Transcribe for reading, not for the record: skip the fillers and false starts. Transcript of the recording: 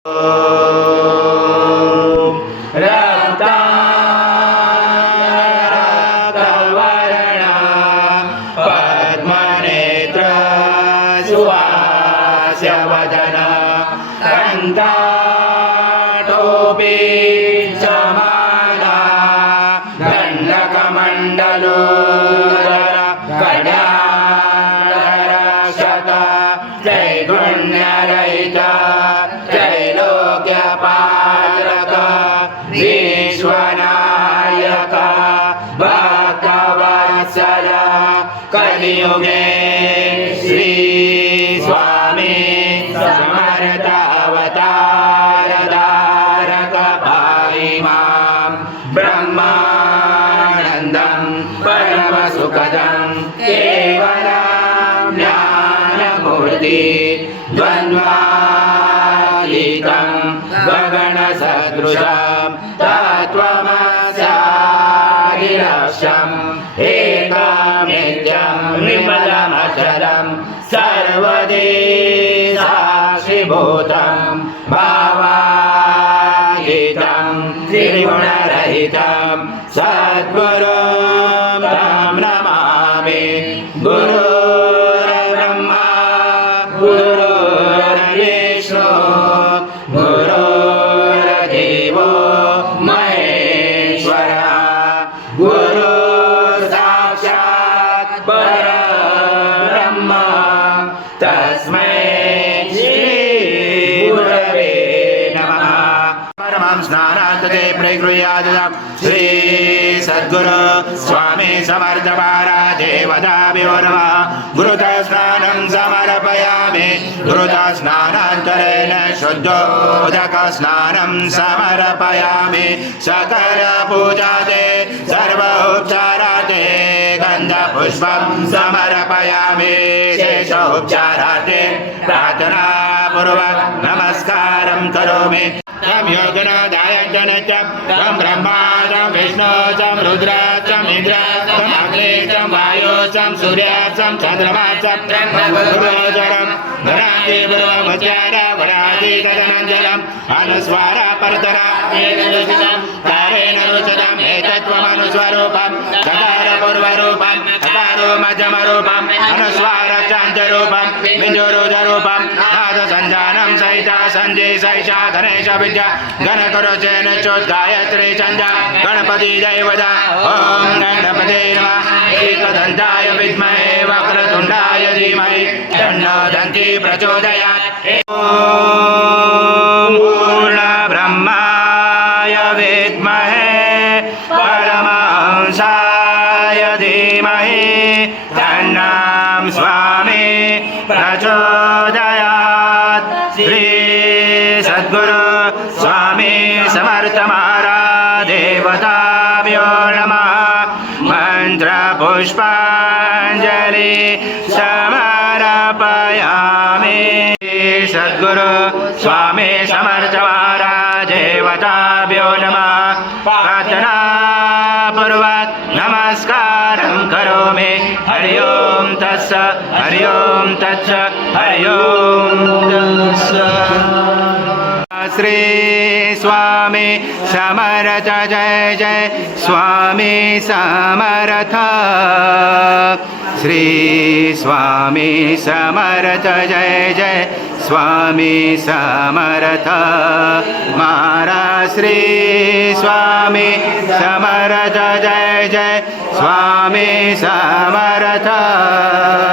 रक्तवर्णा पद्मनेत्र सुवास्यवदना कंठाटोपी समाना दण्डकमण्डलोदर कडाधर शत त्रैगुण्यरहिता त्रैलोक्यपालक विश्वनायक भक्तवत्सल कलियुगे श्री स्वामी समर्थ अवतार धारक भाई मां ब्रह्मानन्दं परमसुखदं केवलं ज्ञानमूर्ति द्वन्द्वातीतं गगनसदृशं तत्त्वमस्यादिलक्ष्यम् एकमेत्यं विमलमचलं सर्वदेव साक्षिभूतं भावातीतं त्रिगुणरहितं सद्गुरुं तं नमामि। गुरुर्ब्रह्मा गुरुर्विष्णु गुरुर्देवो महेश्वरः गुरुर्साक्षात् परब्रह्म तस्मै श्री गुरवे नमः। परमं स्नानात् ते प्रगृह्यात् श्री सद्गुरु स्वामी समर्थ महाराज देवताभ्यो नमः। गुरुतः स्नानं समर्पयामि। गुरुतः स्नानान्तरेण शुद्धोदक स्नानं समर्पयामि। सकल पूजाते सर्वोपचाराते गन्धपुष्पं समर्पयामि। शेषोपचाराते प्रार्थनापूर्वक नमस्कारं करोमि। तं योगनादाय च ब्रह्मा चं विष्णु चं रुद्र चं इंद्र चं अग्नि चं वायु चं सूर्य चं चंद्रमा चं गुरुचरं गणाति पूर्वमुच्चार वराति तदनन्तरम् अनुस्वार परतरा कारेण रुचितम् एतत्त्वमनुस्वरूपं सकार पूर्वरूपं सकारो मध्यमरूपम् अनुस्वार चान्तरूपं बिन्दुरुजरूपं नादसञ्जानं सहिता सन्धि सहिषा गणेश विद्या गणकरोचेन चोद्गायत्री छन्द गणपति दैवता ॐ गणपते नमः। एकदन्ताय विद्महे वक्रतुण्डाय धीमहि तन्नो दन्ती प्रचोदयात्। ॐ पूर्णब्रह्माय विद्महे परमहंसाय धीमहि तन्नो स्वामी प्रचोदयात्। श्री सद्गुरु स्वामी समर्थ महाराज देवताभ्यो नमः। मंत्र पुष्पांजलि समर्पयामि। सद्गुरु स्वामी समर्थ महाराज देवताभ्यो नमः। प्रार्थना पूर्वक नमस्कारं करोमि। हरि ओम तत्स हरि ओम तत्स हरि ओम तत्स। श्री स्वामी समर्थ जय जय स्वामी समर्थ। श्री स्वामी समर्थ जय जय स्वामी समर्थ। महाराज श्री स्वामी समर्थ जय जय स्वामी समर्थ।